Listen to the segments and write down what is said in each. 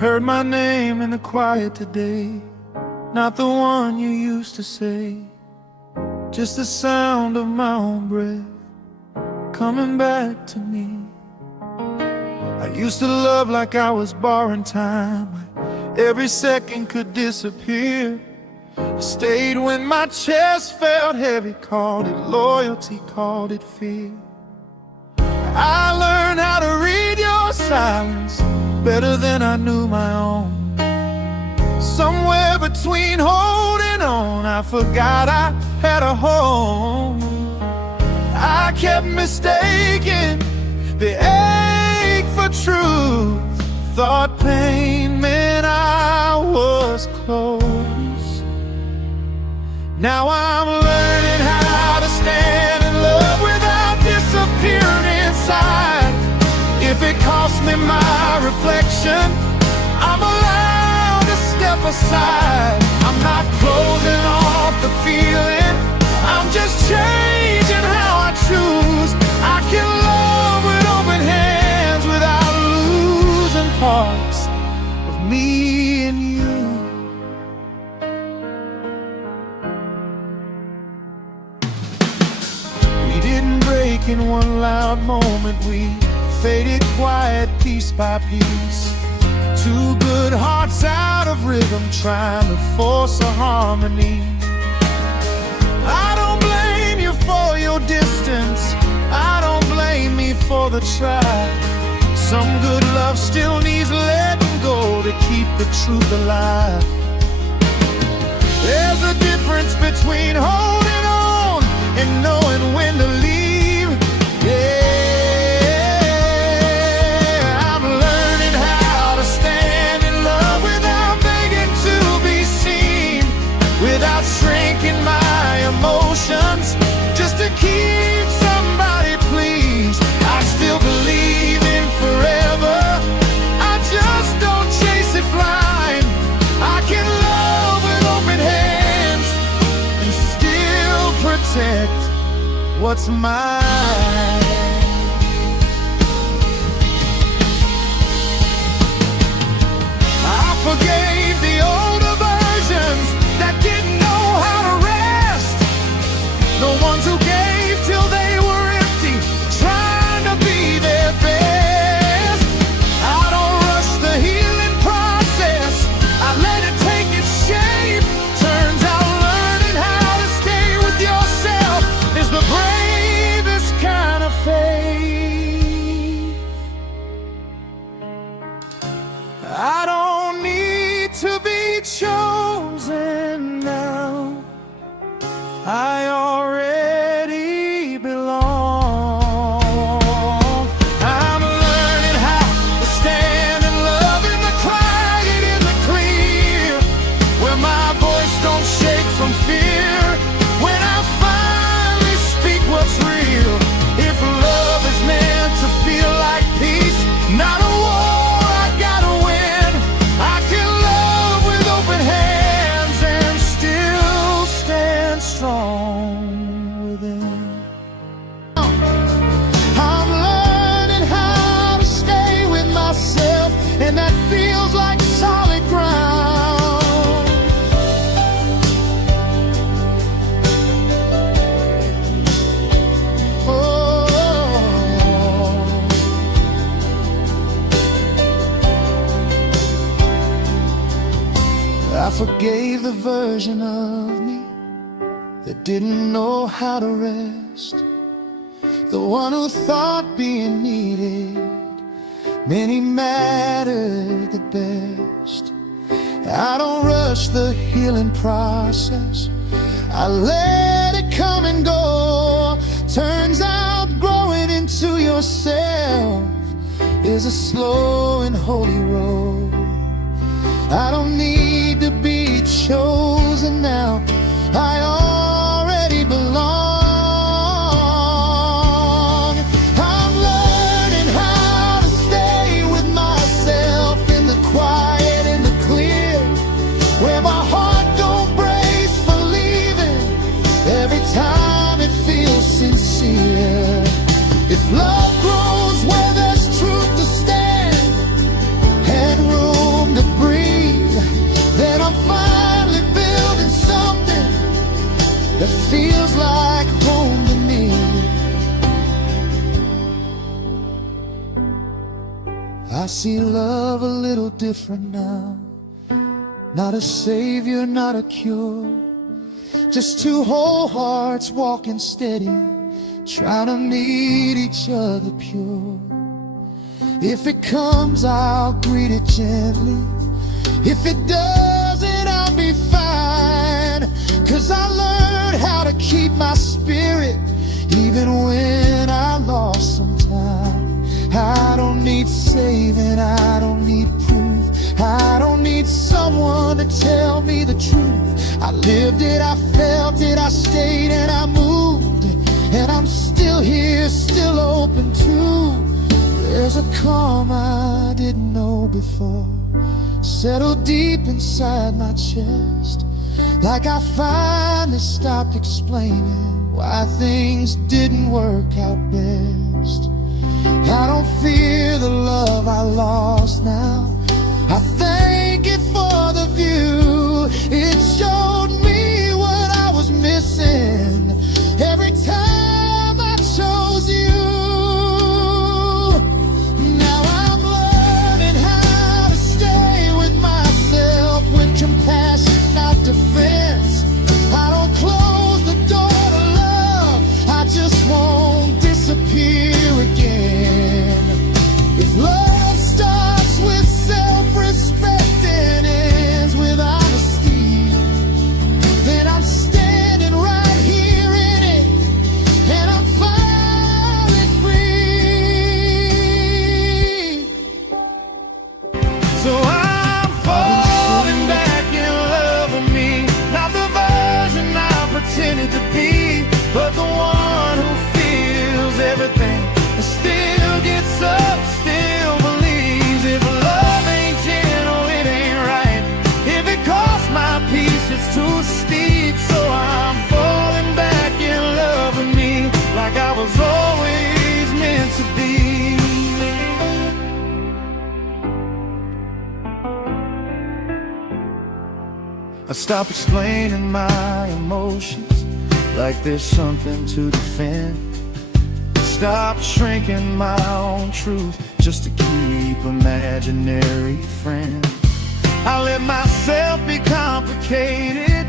Heard my name in the quiet today, not the one you used to say. Just the sound of my own breath coming back to me. I used to love like I was borrowing time, every second could disappear. I stayed when my chest felt heavy, called it loyalty, called it fear. I learned how to read your silence better than I knew my own. Somewhere between holding on, I forgot I had a home. I kept mistaking the ache for truth, thought pain meant I was close. Now I'm learning how to stand in love without disappearing inside. If it costs me my reflection, I'm allowed to step aside. I'm not closing off the feeling, I'm just changing how I choose. I can love with open hands without losing parts of me and you. We didn't break in one loud moment, we faded quiet piece by piece. Two good hearts out of rhythm, trying to force a harmony. I don't blame you for your distance, I don't blame me for the try. Some good love still needs letting go to keep the truth alive. There's a difference between holding on and knowing when to leave. Yeah, I'm learning how to stand in love without begging to be seen, without shrinking my emotions just to keep somebody pleased. I still believe in forever, I just don't chase it blind. I can love with open hands and still protect what's mine. I forgave the older versions that didn't know how to rest, the ones who gave till they were empty, trying to be their best. I don't rush the healing process, I let it take its shape. Turns out learning how to stay with yourself is the bravest kind of faith. I don't need to be chosen now, I already belong. I'm learning how to stand in love in the quiet, in the clear, where my voice don't shake from fear, when I finally speak what's real. If love is meant to feel like peace, not a war I gotta win, I can love with open hands and still stand strong within. I'm learning how to stay with myself, and that feels like solid ground. Oh, I forgave the version of me that didn't know how to rest, the one who thought being needed many mattered the best. I don't rush the healing process, I let it come and go. Turns out growing into yourself is a slow and holy road. I don't need to be chosen now, I already belong. I'm learning how to stay with myself in the quiet, in the clear, where my heart don't brace for leaving every time it feels sincere. If love grows where there's truth to stand and room like home to me. I see love a little different now. Not a savior, not a cure, just two whole hearts walking steady, trying to meet each other pure. If it comes, I'll greet it gently. If it doesn't, I'll be fine. 'Cause I learned how to keep my spirit even when I lost some time. I don't need saving, I don't need proof, I don't need someone to tell me the truth. I lived it, I felt it, I stayed and I moved, and I'm still here, still open to. There's a calm I didn't know before, settled deep inside my chest, like I finally stopped explaining why things didn't work out best. I don't fear the love I lost now, I thank it for the view. It showed me what I was missing every time I chose you. Now I'm learning how to stay with myself, with compassion, not defense. I don't close the door to love, I just won't disappear again. If love starts with self-respect and ends with honesty, then I'm standing right here in it, and I'm finally free. So I'm falling back in love with me, not the version I pretended to be, but the one who feels everything and still gets up, still believes. If love ain't gentle, it ain't right. If it costs my peace, it's too steep. So I'm falling back in love with me, like I was always meant to be. I stop explaining my emotions like there's something to defend. Stop shrinking my own truth just to keep imaginary friends. I let myself be complicated,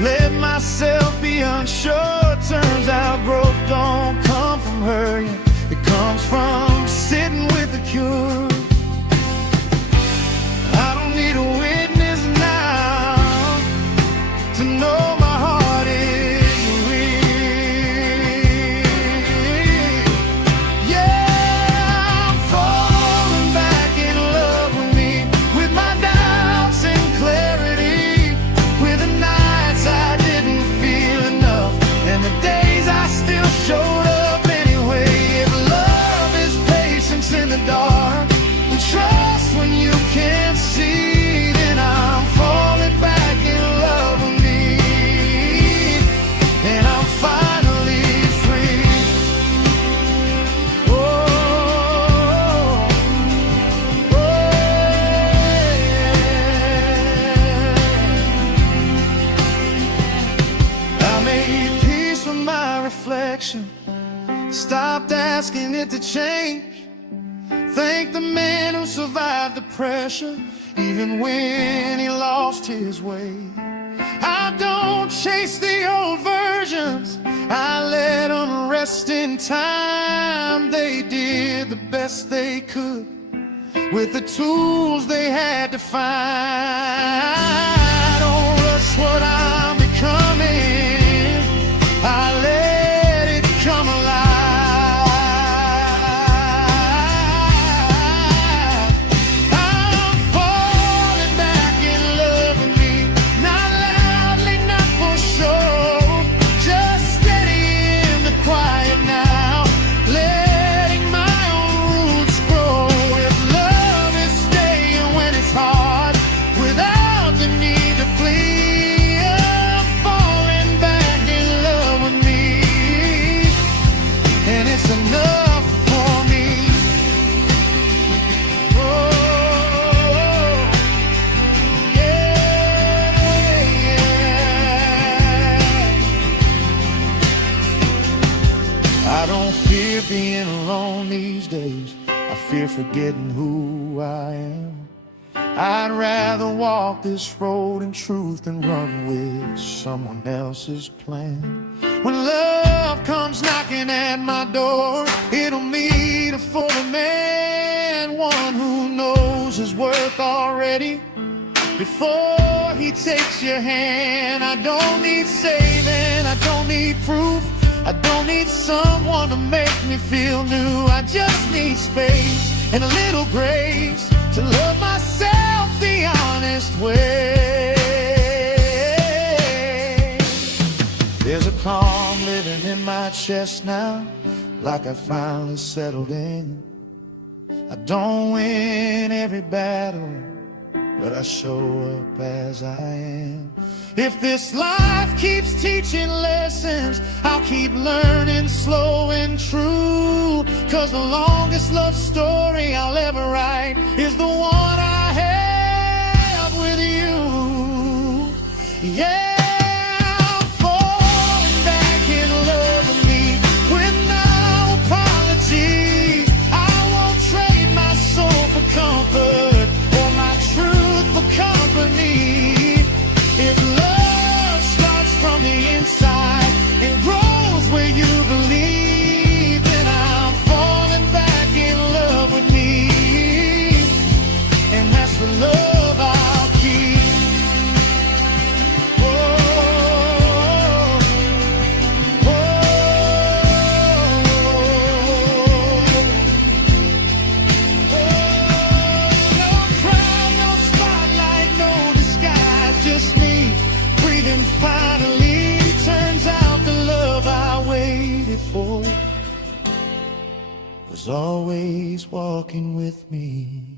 let myself be unsure. Turns out growth don't come from hurrying, it comes from sitting with the cure. I don't need a witness now to know my heart is real. Yeah, I'm falling back in love with me, with my doubts and clarity, with the nights I didn't feel enough, and the days I still showed up anyway. If love is patience in the dark, and trust when you can't see, then I'm falling back in love with me, and I'm finally free. Oh, oh, yeah. I made peace with my reflection, stopped asking it to change. Thank the man who survived the pressure, even when he lost his way. I don't chase the old versions, I let them rest in time. They did the best they could with the tools they had to find. I don't rush what I'm becoming, I let it come alive. I'm falling back in love with me, not loudly, not for show, just steady in the quiet now, letting my own roots grow. If love is staying when it's hard, without being alone these days. I fear forgetting who I am. I'd rather walk this road in truth than run with someone else's plan. When love comes knocking at my door, it'll meet a fuller man, one who knows his worth already before he takes your hand. I don't need saving, I don't need proof, I don't need someone to make me feel new. I just need space and a little grace to love myself the honest way. There's a calm living in my chest now, like I finally settled in. I don't win every battle, but I show up as I am. If this life keeps teaching lessons, I'll keep learning slow and true. 'Cause the longest love story I'll ever write is the one I have with you. Yeah. Comfort or my truth for company. If love starts from the inside and grows where you believe, then I'm falling back in love with me, and that's the love I'll keep. Was always walking with me.